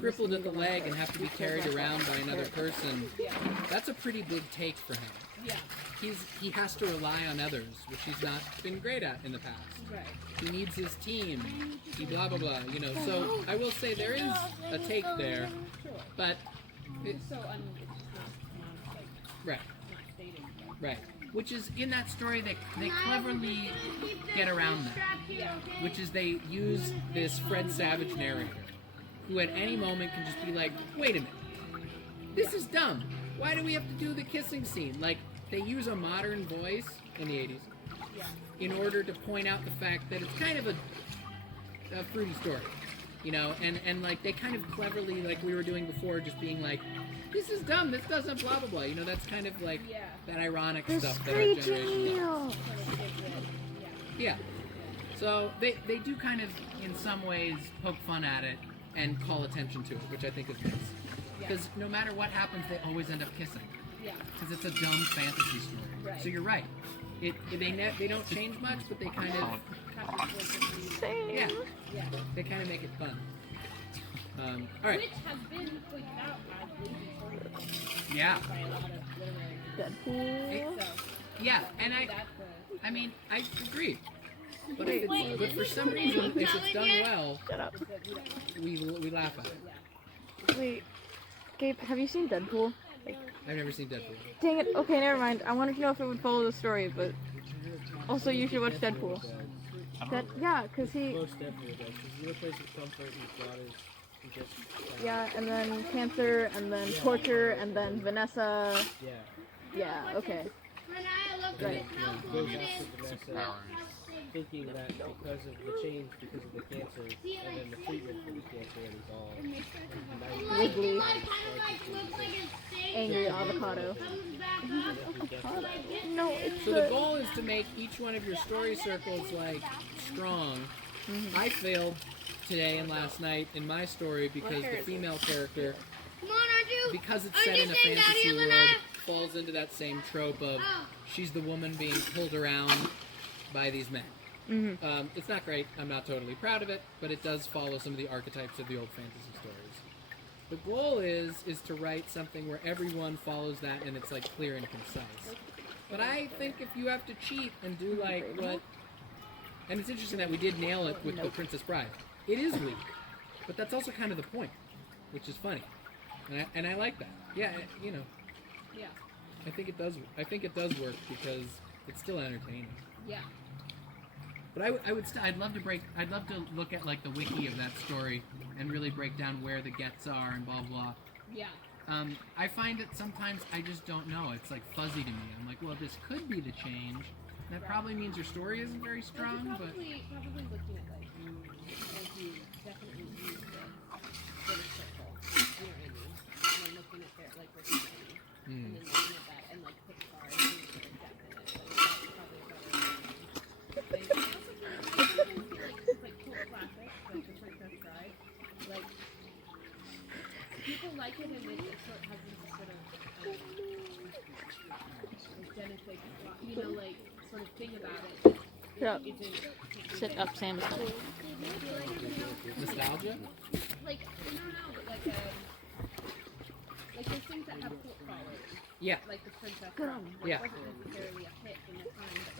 crippled at the leg and have to be carried around by another person, that's a pretty big take for him. Yeah, He has to rely on others, which he's not been great at in the past. right. He needs his team. He blah blah blah. You know. So I will say there is a take there, Sure. but It's just so it's just not like, right, not stated. right. Which is in that story they cleverly get around that. Yeah. Which is they use this Fred Savage narrator, who at any moment can just be like, wait a minute, this is dumb. Why do we have to do the kissing scene? Like, they use a modern voice in the 80s in order to point out the fact that it's kind of a fruity story, you know, and like they kind of cleverly, like we were doing before, just being like, this is dumb, this doesn't blah blah blah, you know, that's kind of like Yeah. that ironic The stuff that our generation screeching loves. eel. Sort of gives it, Yeah. So they do kind of, in some ways, poke fun at it and call attention to it, which I think is nice. Because no matter what happens, they always end up kissing. Yeah. because it's a dumb fantasy story. Right. So you're right. They don't change much, but they kind of yeah Same. they kind of make it fun. All right. Which has been pointed out as lazy storytelling Yeah. by a lot of literary Deadpool. So Yeah, and that's a I mean, I agree. But but for some reason, if it's done well, Shut up. we laugh at it. Wait, Gabe, have you seen Deadpool? I've never seen Deadpool. Dang it. Okay, never mind. I wanted to know if it would follow the story, but also you should watch Deadpool. Yeah, because he. Most definitely does. Because the place of comfort he's got is he just. Yeah, and then cancer, and then torture, and then Vanessa. Yeah. Yeah. Okay. Right. Goes after Vanessa, thinking that because of the change, because of the cancer, and then the treatment for the cancer, and he's all. Wiggly. Angry avocado. No, it's So the goal is to make each one of your story circles like strong. I failed today and last night in my story because the female character, Come on, Arju. because it's set in a fantasy world, falls into that same trope of she's the woman being pulled around by these men. It's not great. I'm not totally proud of it, but it does follow some of the archetypes of the old fantasy stories. The goal is to write something where everyone follows that and it's like clear and concise. But I think if you have to cheat and do like what, and it's interesting that we did nail it with the Princess Bride. It is weak, but that's also kind of the point, which is funny, and I like that. Yeah, you know. Yeah. I think it does. I think it does work because it's still entertaining. Yeah. But I'd love to look at like the wiki of that story and really break down where the gets are and blah blah. Yeah. I find that sometimes I just don't know. It's like fuzzy to me. I'm like, well, this could be the change. That probably means your story isn't very strong, but Probably looking at like you definitely use the circle. You know what I mean? And then looking at their like what's happening. And then looking at that and like put stars and put a depth in it. Like that's probably better. It's like cool classics, like the Princess Bride. Like people like it and it sort of has this sort of genetic, you know, like sort of thing about it. Shut up. Isn't Sit up, Sam. nostalgia. like no, but like there's things that have cult following, Yeah. like the Princess Bride. Like, Yeah. it wasn't necessarily a hit in the time, but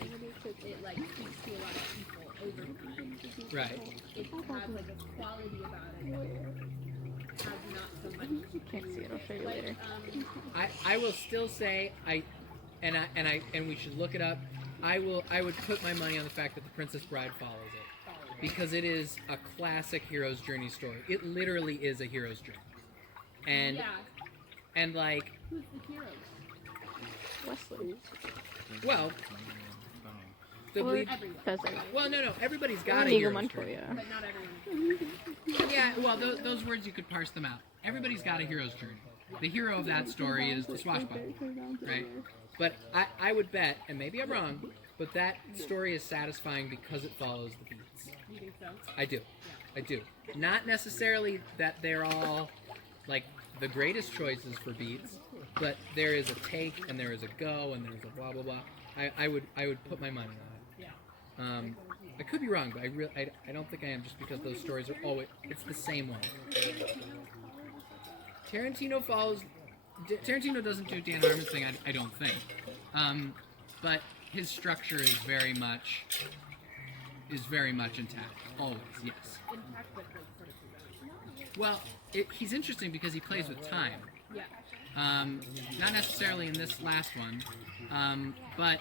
like it like speaks to a lot of people over time. Right. It has like a quality about it that has not so much. You can't see it. I'll show you Like later. I will still say and we should look it up. I would put my money on the fact that the Princess Bride follows it because it is a classic hero's journey story. It literally is a hero's journey, and yeah, and like who's the hero? Wesley. well, the Or lead, Pheasant. well no everybody's Or got a Inigo hero's journey. Montoya. But not everyone. Yeah, well those words you could parse them out. Everybody's got a hero's journey. The hero of that story is the swashbuckler, right? But I would bet, and maybe I'm wrong, but that story is satisfying because it follows the beats. You think so? I do. Not necessarily that they're all like the greatest choices for beats, but there is a take and there is a go and there's a blah blah blah. I would put my money on it. Yeah. I could be wrong, but I don't think I am just because those stories are always it's the same one. Tarantino doesn't do Dan Harmon's thing, I don't think. But his structure is very much intact. Always, yes. Intact, but like sort of. Well, he's interesting because he plays with time. Yeah. Not necessarily in this last one, but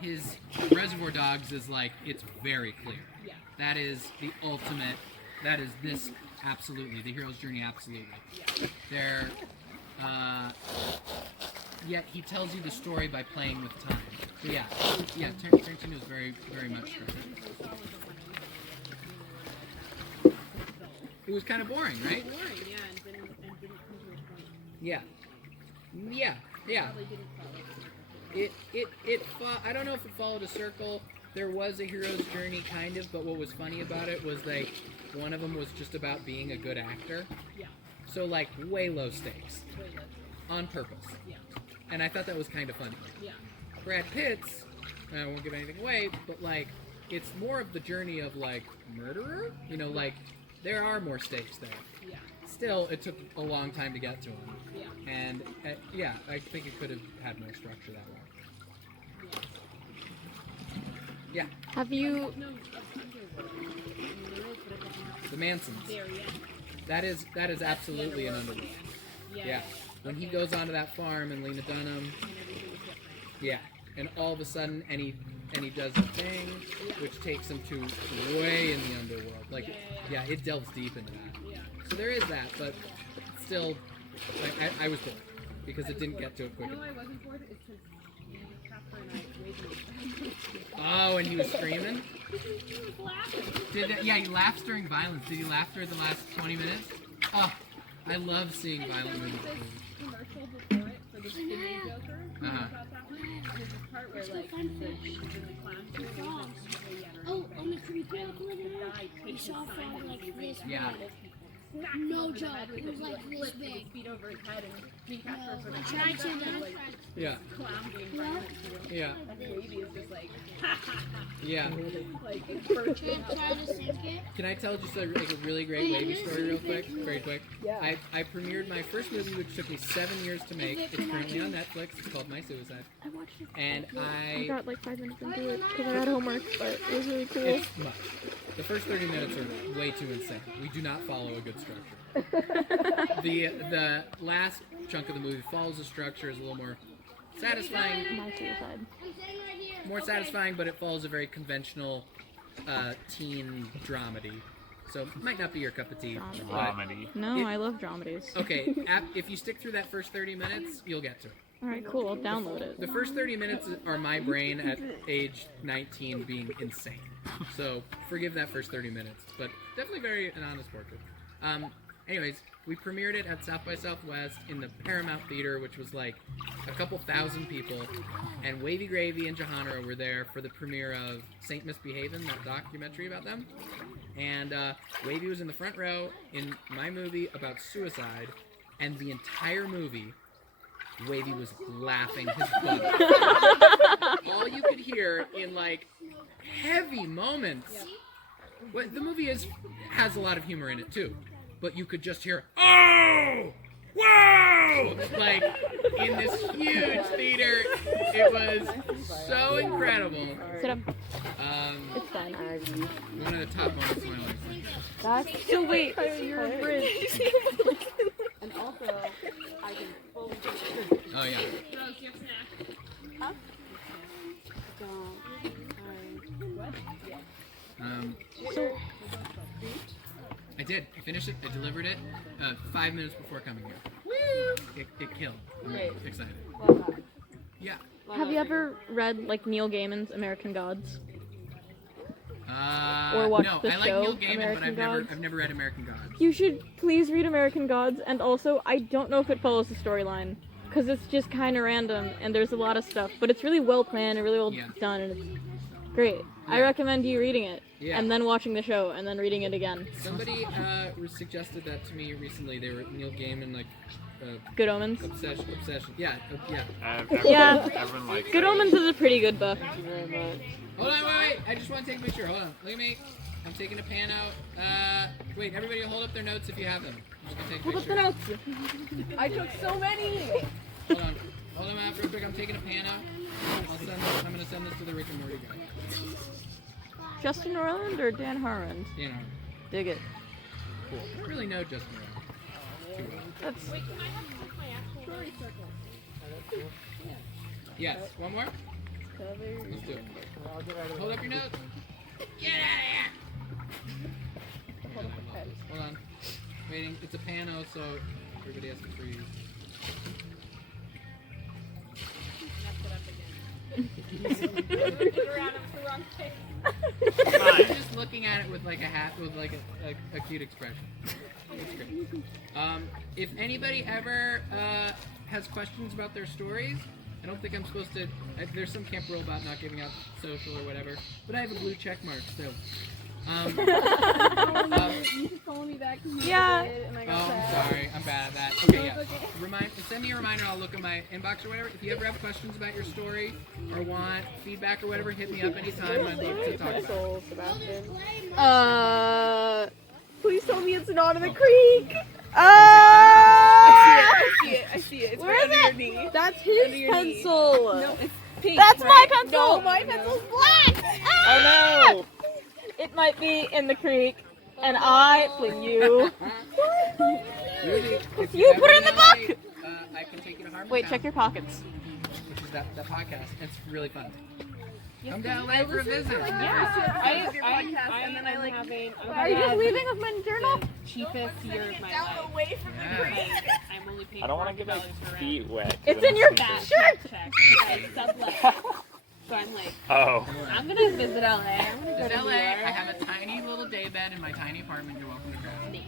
his Reservoir Dogs is like, it's very clear. Yeah. That is the ultimate, that is this, absolutely, the hero's journey, absolutely. Yeah. Yet he tells you the story by playing with time. So yeah, Tarantino is very, very much true. It was kind of boring, right? Boring, yeah, and didn't come to a point. Yeah. Probably didn't follow. I don't know if it followed a circle. There was a hero's journey, kind of, but what was funny about it was like one of them was just about being a good actor. Yeah. So like way low stakes, Way less. on purpose. Yeah. and I thought that was kind of funny. Yeah. Brad Pitt's, I won't give anything away, but like it's more of the journey of like murderer. You know, like there are more stakes there. Yeah. Still, it took a long time to get to him. Yeah. And yeah, I think it could have had more structure that way. Yeah, Have you? No, underworld. the Mansons. There, yeah. That is absolutely an underworld. Yeah. When he goes onto that farm and Lena Dunham. And everything is different. Yeah. And all of a sudden, and he does a thing, which takes him to way in the underworld. Like, yeah, it delves deep into that. Yeah. So there is that, but still, like, I was bored because it didn't get to it quick You know enough. why I wasn't bored? It's because Casper and I waited. Oh, and he was screaming? He was laughing. Yeah, he laughs during violence. Did he laugh during the last 20 minutes? Oh, I love seeing violent movies. Commercial before it for the Skinny Joker. Uh-huh. About that one? There's a part where like she's in the classroom. Oh, on the creepy and the guy we takes his saw sign from and like he's this Yeah. smacks him No over the joke, head with it was his like foot, this flips his big. feet over his head, and me and Casper sort of I tried to, and, then I like tried. Yeah. clown being violent to him. Yeah. And Wavy is just like, ha ha ha. Yeah. Like, it's bursting out. Try to sink it. Can I tell just like a really great wavy story real quick? Very quick. Yeah. I premiered my first movie, which took me 7 years to make. It's currently on Netflix. It's called My Suicide. I watched it. And I got like 5 minutes into it because I had homework, but it was really cool. It's much. The first 30 minutes are way too insane. We do not follow a good structure. The last chunk of the movie follows a structure, is a little more satisfying. My suicide. More satisfying, but it follows a very conventional teen dramedy. So it might not be your cup of tea. but- Dramedy. No, It- I love dramedies. Okay, if you stick through that first 30 minutes, you'll get to it. All right, cool. I'll download it. The first 30 minutes are my brain at age 19 being insane. So forgive that first 30 minutes, but definitely very an honest portrait. Anyways, we premiered it at South by Southwest in the Paramount Theater, which was like a couple thousand people, and Wavy Gravy and Johanna were there for the premiere of Saint Misbehavin', that documentary about them. And Wavy was in the front row in my movie about suicide, and the entire movie, Wavy was laughing his butt off. All you could hear in like heavy moments. Well, the movie has a lot of humor in it too, but you could just hear "Oh, whoa!" like in this huge theater. It was so incredible. Sit up. It's Fine. one of the top moments of my life. That's so wait. You're a bridge. And also, I can fully Oh yeah. Rose, do you have snacks? So I did. I finished it. I delivered it 5 minutes before coming here. It killed. I'm excited. Yeah. have you ever read like Neil Gaiman's American Gods? Or watched no, the I like show, Neil Gaiman, American but Gods? I've never read American Gods. You should please read American Gods, and also I don't know if it follows the storyline because it's just kind of random and there's a lot of stuff, but it's really well planned and really well done, and it's great. I Yeah. recommend you reading it Yeah. and then watching the show and then reading it again. Somebody suggested that to me recently. They were Neil Gaiman, like Good Omens. obsession. Yeah, yeah. Yeah. Everyone likes Good it. Omens is a pretty good book. Hold on, wait. I just want to take a picture. Hold on. Look at me. I'm taking a pan out. Wait, everybody hold up their notes if you have them. I'm just gonna take a Hold up picture. the notes. I took so many! Hold on. Hold them out real quick. I'm taking a pan out. I'm gonna send this to the Rick and Morty guy. Justin Roiland or Dan Harmon? You know, Dig it. cool. I don't really know Justin Roiland too well. That's Wait, can I have my actual story circle? Yes. One more. Let's do it. Hold up your notes. Get out of here. Hold on. Waiting. It's a pano, so everybody has to freeze. I'm just looking at it with like a hat with like a cute expression. It's great. If anybody ever has questions about their stories, I don't think I'm supposed to. There's some camp rule about not giving out social or whatever, but I have a blue check mark still. You should follow me back. Yeah. And I Oh, got I'm sad. sorry. I'm bad at that. Okay, yeah. Okay. Send me a reminder. I'll look at my inbox or whatever. If you ever have questions about your story or want feedback or whatever, hit me up anytime. I'd love to talk about it. Please tell me it's not in the Oh. creek. I see it. It's Where right is under your it? knee. That's his Under your knee. pencil. No, it's pink. That's my right? pencil. No, my pencil's black. Oh no! It might be in the creek, and I fling you. Rudy, if You ever put it in the LA, book! I can take you to Harmon. Wait, check your pockets. Which is that podcast. It's really fun. Come to I LA for a listened visit. to like the first 2 episodes of your podcast, and then I like. Are you just leaving with my journal? Cheapest year of my life. away from Yeah. I'm only paying I don't want to get my $40 for rent. feet wet. It's in your That shirt. check. I sublet. So I'm like, Oh. I'm gonna visit LA. I'm gonna go In to LA, New York. I have a tiny little day bed in my tiny apartment. You're welcome to grab it.